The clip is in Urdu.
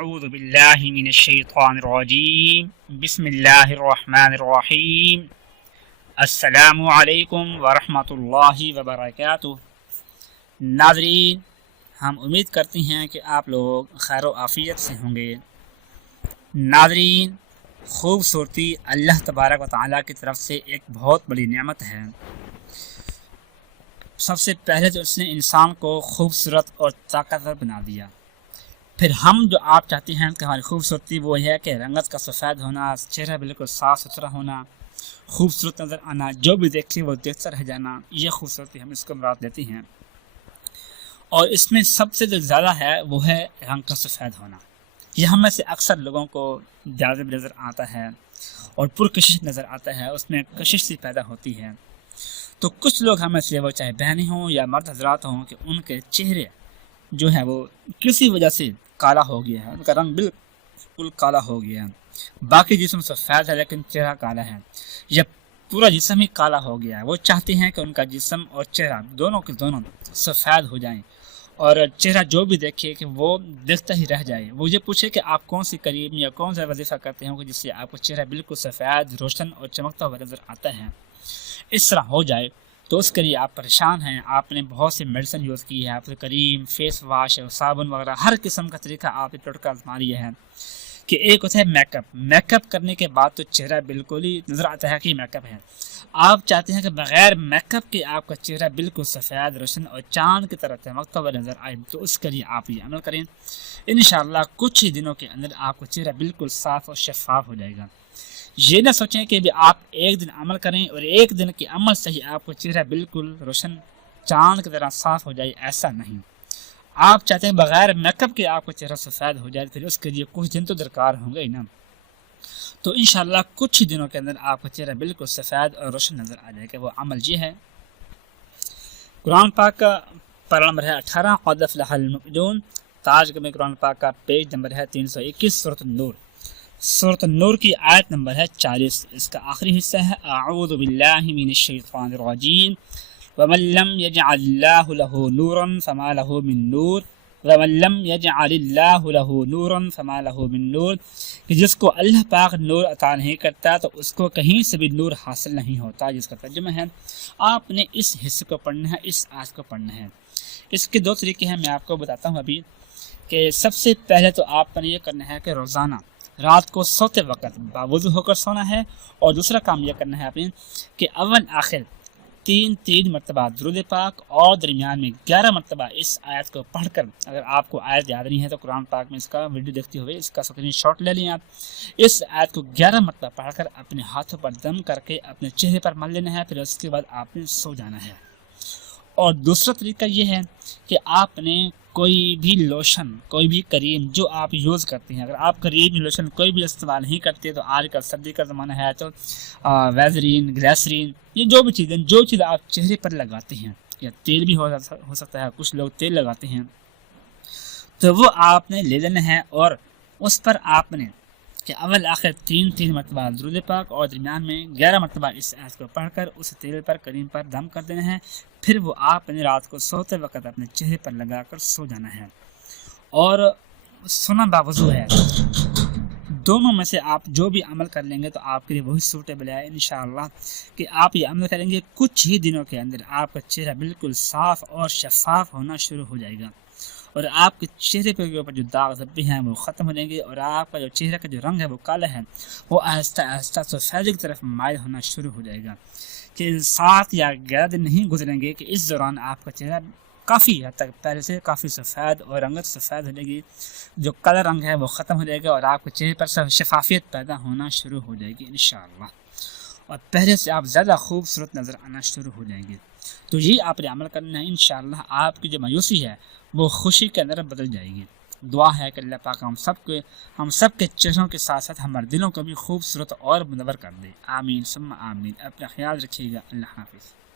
اعوذ باللہ من الشیطان الرجیم بسم اللہ الرحمن الرحیم السلام علیکم ورحمۃ اللہ وبرکاتہ ناظرین، ہم امید کرتے ہیں کہ آپ لوگ خیر و عافیت سے ہوں گے۔ ناظرین، خوبصورتی اللہ تبارک و تعالیٰ کی طرف سے ایک بہت بڑی نعمت ہے۔ سب سے پہلے تو اس نے انسان کو خوبصورت اور طاقتور بنا دیا۔ پھر ہم جو آپ چاہتے ہیں کہ ہماری خوبصورتی وہ ہے کہ رنگت کا سفید ہونا، چہرہ بالکل صاف ستھرا ہونا، خوبصورت نظر آنا، جو بھی دیکھیں وہ دیکھتا رہ جانا، یہ خوبصورتی ہم اس کو مراد دیتی ہیں۔ اور اس میں سب سے جو زیادہ ہے وہ ہے رنگ کا سفید ہونا۔ یہ ہم میں سے اکثر لوگوں کو زیادہ نظر آتا ہے اور پرکشش نظر آتا ہے، اس میں کشش سی پیدا ہوتی ہے۔ تو کچھ لوگ ہمیں سے وہ چاہے بہنیں ہوں یا مرد حضرات ہوں کہ ان کے چہرے جو ہے وہ کسی وجہ سے کالا ہو گیا ہے، ان کا رنگ بالکل کالا ہو گیا ہے۔ باقی جسم سفید ہے لیکن چہرہ کالا ہے۔ یا پورا جسم ہی کالا ہو گیا ہے۔ وہ چاہتے ہیں کہ ان کا جسم اور چہرہ دونوں کے دونوں سفید ہو جائیں۔ اور چہرہ جو بھی دیکھے کہ وہ دیکھتا ہی رہ جائے۔ وہ یہ پوچھے کہ آپ کون سی کریم یا کون سا وظیفہ کرتے ہیں جس سے آپ کا چہرہ بالکل سفید، روشن اور چمکتا ہوا نظر آتا ہے۔ اس طرح ہو جائے۔ تو اس کے لیے آپ پریشان ہیں، آپ نے بہت سی میڈیسن یوز کی ہے آپ نے کریم فیس واش صابن وغیرہ، ہر قسم کا طریقہ آپ نے ٹوٹکا آزما لیا ہے۔ کہ ایک ہوتا ہے میک اپ میک اپ کرنے کے بعد تو چہرہ بالکل ہی نظر آتا ہے کہ میک اپ ہے۔ آپ چاہتے ہیں کہ بغیر میک اپ کے آپ کا چہرہ بالکل سفید، روشن اور چاند کی طرح چمکتا ہوا نظر آئے، تو اس کے لیے آپ یہ عمل کریں۔ انشاءاللہ کچھ ہی دنوں کے اندر آپ کا چہرہ بالکل صاف اور شفاف ہو جائے گا۔ یہ نہ سوچیں کہ بھی آپ ایک دن عمل کریں اور ایک دن کے عمل سے ہی آپ کا چہرہ بالکل روشن چاند کی طرح صاف ہو جائے، ایسا نہیں۔ آپ چاہتے ہیں بغیر میک اپ کے آپ کا چہرہ سفید ہو جائے، پھر اس کے لیے کچھ دن تو درکار ہوں گے نا۔ تو انشاءاللہ کچھ ہی دنوں کے اندر آپ کا چہرہ بالکل سفید اور روشن نظر آ جائے گا، وہ عمل یہ ہے۔ قرآن پاک کا پر نمبر ہے اٹھارہ قدف المجون تاج گم قرآن پاک کا پیج نمبر ہے تین سو اکیس صورت النور۔ صورت النور کی آیت نمبر ہے چالیس۔ اس کا آخری حصہ ہے، اعوذ باللہ من الشیطان الرجیم۔ ومن لم يجعل الله له نورا فما له من نور۔ ومن لم يجعل الله له نورا فما له من نور۔ کہ جس کو اللہ پاک نور عطا نہیں کرتا تو اس کو کہیں سے بھی نور حاصل نہیں ہوتا، جس کا ترجمہ ہے، آپ نے اس حصے کو پڑھنا ہے، اس آیت کو پڑھنا ہے۔ اس کے دو طریقے ہیں، میں آپ کو بتاتا ہوں ابھی کہ سب سے پہلے تو آپ نے یہ کرنا ہے کہ روزانہ رات کو سوتے وقت باوضو ہو کر سونا ہے اور دوسرا کام یہ کرنا ہے آپ نے کہ اول آخر تین تین مرتبہ درود پاک اور درمیان میں گیارہ مرتبہ اس آیت کو پڑھ کر اگر آپ کو آیت یاد نہیں ہے تو قرآن پاک میں اس کا ویڈیو دیکھتے ہوئے اس کا سکرین شاٹ لے لیں آپ۔ اس آیت کو گیارہ مرتبہ پڑھ کر اپنے ہاتھوں پر دم کر کے اپنے چہرے پر مل لینا ہے، پھر اس کے بعد آپ نے سو جانا ہے۔ اور دوسرا طریقہ یہ ہے کہ آپ نے کوئی بھی لوشن، کوئی بھی کریم جو آپ یوز کرتے ہیں، اگر آپ کریم لوشن کوئی بھی استعمال نہیں کرتے تو آج کل سردی کا زمانہ ہے، تو ویزرین، گلیسرین، یہ جو بھی چیزیں، جو چیز آپ چہرے پر لگاتے ہیں، یا تیل بھی ہو سکتا ہے، کچھ لوگ تیل لگاتے ہیں، تو وہ آپ نے لے لینا ہے اور اس پر آپ نے کہ اول آخر تین تین مرتبہ درود پاک اور درمیان میں گیارہ مرتبہ اس آیت کو پڑھ کر اس تیل پر کریم پر دم کر دینا ہے، پھر وہ آپ نے رات کو سوتے وقت اپنے چہرے پر لگا کر سو جانا ہے۔ اور سنا باوضو ہے، دونوں میں سے آپ جو بھی عمل کر لیں گے تو آپ کے لیے وہی سوٹیبل ہے۔ انشاءاللہ کہ آپ یہ عمل کریں گے کچھ ہی دنوں کے اندر آپ کا چہرہ بالکل صاف اور شفاف ہونا شروع ہو جائے گا۔ اور آپ کے چہرے کے اوپر جو داغ دھبے ہیں وہ ختم ہو جائیں گے اور آپ کا جو چہرے کا جو رنگ ہے وہ کالا ہے، وہ آہستہ آہستہ سفید کی طرف مائل ہونا شروع ہو جائے گا کہ سات یا گیارہ دن نہیں گزریں گے کہ اس دوران آپ کا چہرہ کافی حد تک پہلے سے کافی سفید اور رنگت سفید ہو جائے گی، جو کلر رنگ ہے وہ ختم ہو جائے گا اور آپ کے چہرے پر شفافیت پیدا ہونا شروع ہو جائے گی انشاءاللہ۔ اور پہلے سے آپ زیادہ خوبصورت نظر آنا شروع ہو جائیں گے۔ تو یہ آپ نے عمل کرنا ہے، انشاءاللہ آپ کی جو مایوسی ہے، وہ خوشی کے اندر بدل جائے گی۔ دعا ہے کہ اللہ پاک ہم سب کے، ہم سب کے چہروں کے ساتھ ساتھ ہمارے دلوں کو بھی خوبصورت اور منور کر دے۔ آمین سم آمین۔ اپنا خیال رکھیے گا۔ اللہ حافظ۔